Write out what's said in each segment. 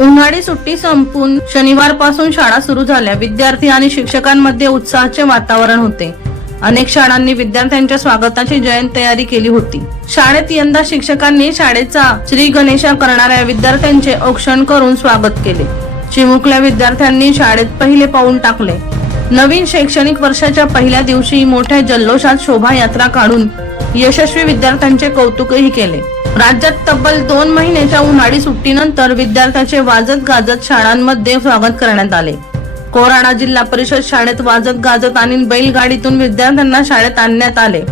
उन्हाळी सुट्टी संपून शनिवारपासून शाळा सुरू झाल्या. विद्यार्थी आणि शिक्षकांमध्ये उत्साहाचे वातावरण होते. अनेक शाळांनी विद्यार्थ्यांच्या स्वागताची जयंत तयारी केली होती. शाळेत यंदा शिक्षकांनी शाळेचा श्री गणेशा करणाऱ्या विद्यार्थ्यांचे औक्षण करून स्वागत केले. चिमुकल्या विद्यार्थ्यांनी शाळेत पहिले पाऊल टाकले. नवीन शैक्षणिक वर्षाच्या पहिल्या दिवशी मोठ्या जल्लोषात शोभायात्रा काढून यशस्वी विद्यार्थ्यांचे कौतुकही केले. राज्यात तब्बल दोन महिन्याच्या उन्हाळी सुट्टीनंतर विद्यार्थ्यांचे वाजत गाजत शाळांमध्ये स्वागत करण्यात आले. कोराडा जिल्हा परिषद शाळेत वाजत गाजत आणि बैलगाडीतून विद्यार्थ्यांना शाळेत आणण्यात आले.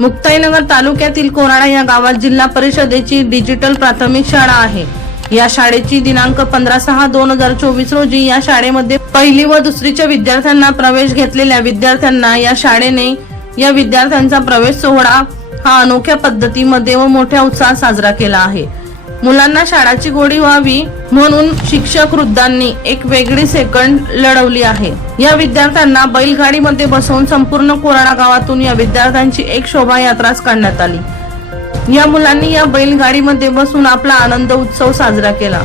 मुक्ताईनगर तालुक्यातील कोराडा या गावात जिल्हा परिषदेची डिजिटल प्राथमिक शाळा आहे. या शाळेची दिनांक पंधरा सहा दोन हजार चोवीस रोजी या शाळेमध्ये पहिली व दुसरीच्या विद्यार्थ्यांना प्रवेश घेतलेल्या विद्यार्थ्यांना या शाळेने या विद्यार्थ्यांचा प्रवेश सोहळा हा अनोख्या पद्धतीमध्ये व मोठ्या उत्साहात साजरा केला आहे. मुलांना शाळाची गोडी व्हावी म्हणून शिक्षक वृद्धांनी एक वेगळी सेकंड लढवली आहे. या विद्यार्थ्यांना बैलगाडीमध्ये बसवून संपूर्ण कोराणा गावातून या विद्यार्थ्यांची एक शोभायात्राच काढण्यात आली. या मुलांनी या बैलगाडीमध्ये बसून आपला आनंद उत्सव साजरा केला.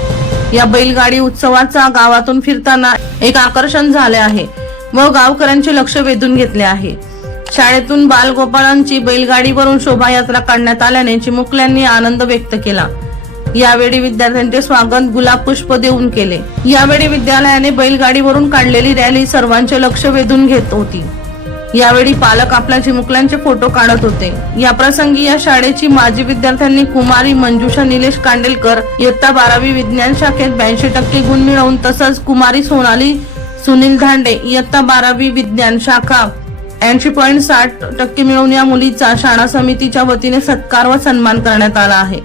या बैलगाडी उत्सवाचा गावातून फिरताना एक आकर्षण झाले आहे व गावकऱ्यांचे लक्ष वेधून घेतले आहे. शाळेतून बालगोपाळांची बैलगाडीवरून शोभायात्रा काढण्यात आल्याने चिमुकल्यांनी आनंद व्यक्त केला. यावेळी विद्यार्थ्यांचे स्वागत गुलाब पुष्प देऊन केले. यावेळी विद्यालयाने बैलगाडीवरून काढलेली रॅली सर्वांचे लक्ष वेधून घेत होती. यावेळी पालक आपल्या चिमुकल्यांचे फोटो काढत होते. या प्रसंगी या शाळेची माजी विद्यार्थ्यांनी कुमारी मंजुषा निलेश कांडेलकर इयत्ता बारावी विज्ञान शाखेत ब्याऐंशी टक्के गुण मिळवून तसंच कुमारी सोनाली सुनील धांडे इयत्ता बारावी विज्ञान शाखा. ऐंशी पॉईंट साठ टक्के मिळवून या मुलीचा शाळा समितीच्या वतीने सत्कार व सन्मान करण्यात आला आहे.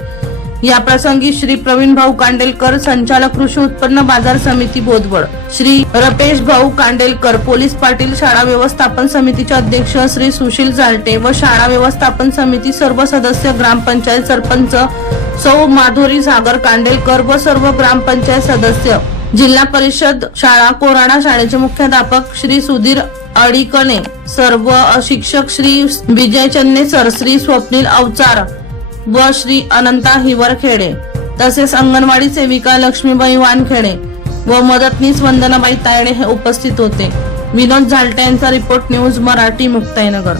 या प्रसंगी श्री प्रवीण भाऊ कांडेलकर संचालक कृषी उत्पन्न बाजार समिती बोदवड श्री रपेश भाऊ कांडेलकर पोलीस पाटील शाळा व्यवस्थापन समितीचे अध्यक्ष श्री सुशील जालटे व शाळा व्यवस्थापन समिती सर्व सदस्य ग्रामपंचायत सरपंच सौ माधुरी सागर कांडेलकर व सर्व ग्रामपंचायत सदस्य. जिल्हा परिषद शाळा कोराणा शाळेचे मुख्याध्यापक श्री सुधीर अडीकणे. सर्व शिक्षक श्री विजय चन्नेसर श्री स्वप्नील अवचार. व श्री अनंता हिवरखेडे तसेच अंगणवाडी सेविका लक्ष्मीबाई वानखेडे व मदतनीस वंदनाबाई तायडे हे उपस्थित होते. विनोद झालटे यांचा रिपोर्ट न्यूज मराठी मुक्ताईनगर.